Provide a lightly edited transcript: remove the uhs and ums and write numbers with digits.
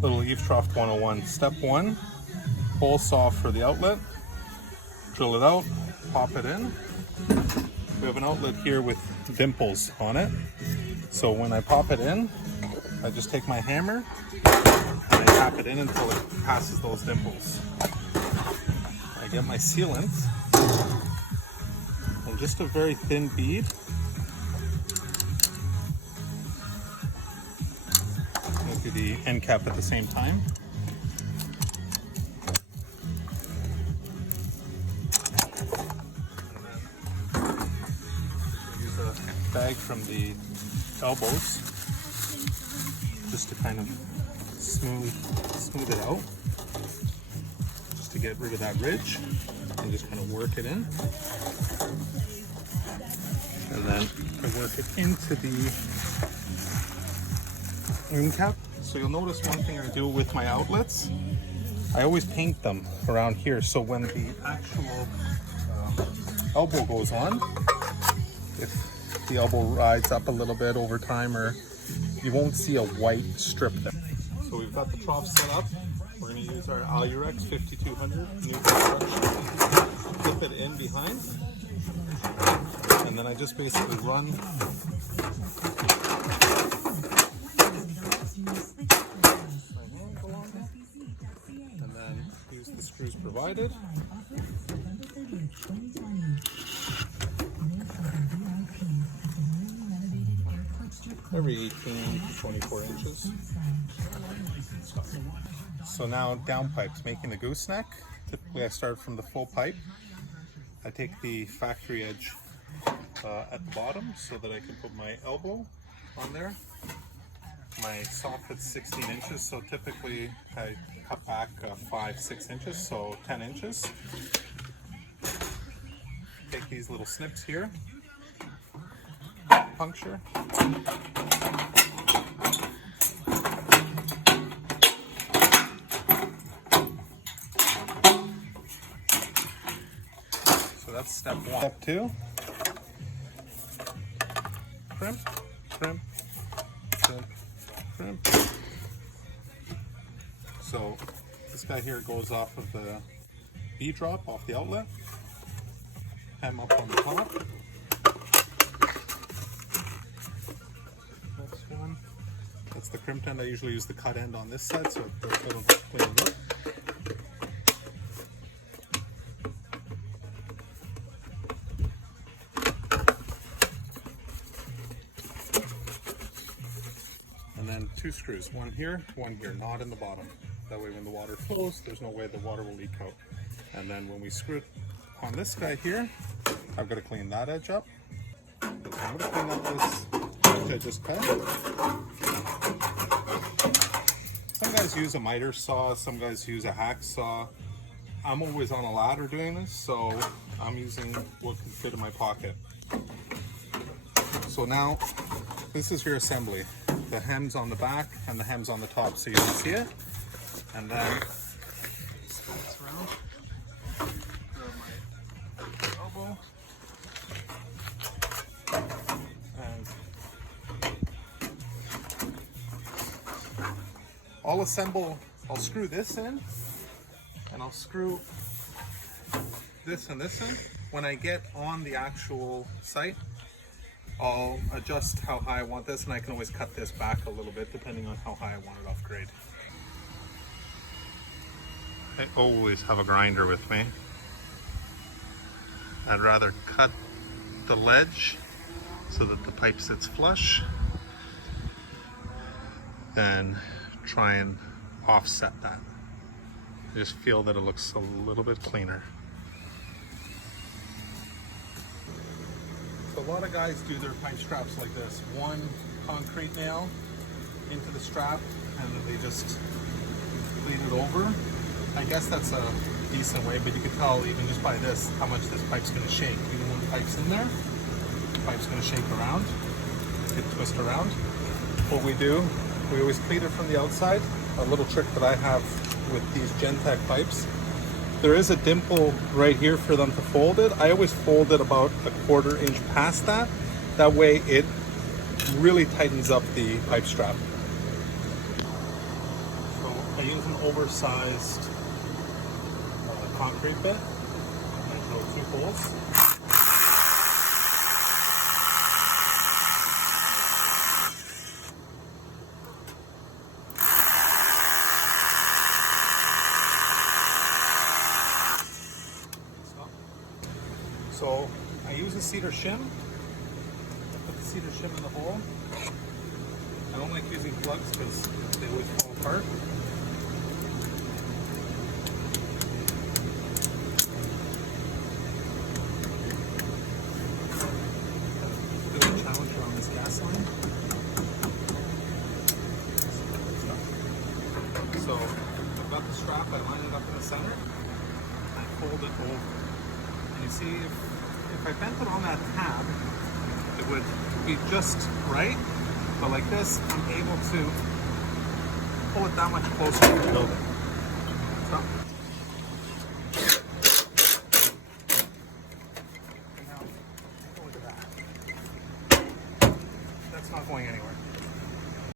Little Eavestrough 101. Step 1, hole saw for the outlet. Drill it out, pop it in. We have an outlet here with dimples on it. So when I pop it in, I just take my hammer and I tap it in until it passes those dimples. I get my sealant and just a very thin bead. I'll do the end cap at the same time. Use a bag from the elbows just to kind of smooth it out, just to get rid of that ridge, and just kind of work it in. And then I work it into the end cap. So you'll notice one thing I do with my outlets, I always paint them around here, so when the actual elbow goes on, if the elbow rides up a little bit over time, or you won't see a white strip there. So we've got the trough set up. We're going to use our Alu-Rex 5200 new construction. Clip it in behind, and then I just basically run my hand along it, and then use the screws provided. Every 18 to 24 inches. So now downpipes, making the gooseneck. Typically I start from the full pipe. I take the factory edge at the bottom so that I can put my elbow on there. My soffit's 16 inches, so typically I cut back 5-6 inches, so 10 inches. Take these little snips here, puncture. So that's step 1. Step 2, crimp, crimp, crimp, crimp. So this guy here goes off of the V-drop, off the outlet, hem up on the top. Next one, that's the crimp end. I usually use the cut end on this side so it doesn't clean it up. And then 2 screws, one here, not in the bottom. That way when the water flows, there's no way the water will leak out. And then when we screw it on this guy here, I've got to clean that edge up. I'm going to clean up this edge I just cut. Some guys use a miter saw, some guys use a hacksaw. I'm always on a ladder doing this, so I'm using what can fit in my pocket. So now, this is your assembly. The hem's on the back and the hem's on the top, so you can see it. And then spin this around. Grab my elbow. And I'll screw this in, and I'll screw this and this in. When I get on the actual site, I'll adjust how high I want this, and I can always cut this back a little bit depending on how high I want it off grade. I always have a grinder with me. I'd rather cut the ledge so that the pipe sits flush than try and offset that. I just feel that it looks a little bit cleaner. So a lot of guys do their pipe straps like this. One concrete nail into the strap, and then they just bleed it over. I guess that's a decent way, but you can tell even just by this how much this pipe's going to shake. Even when the pipe's in there, the pipe's going to shake around, get twist around. What we do, we always cleat it from the outside. A little trick that I have with these Gentech pipes, there is a dimple right here for them to fold it. I always fold it about a 1/4 inch past that. That way it really tightens up the pipe strap. So use an oversized concrete bit. I drill 2 holes. So I use a cedar shim. I put the cedar shim in the hole. I don't like using plugs because they always fall apart. Do a challenge around this gas line. So I've got the strap, I line it up in the center, and I fold it over. And you see, if I bent it on that tab, it would be just right, but like this, I'm able to pull it that much closer to the building. So, now, take a look at that. That's not going anywhere.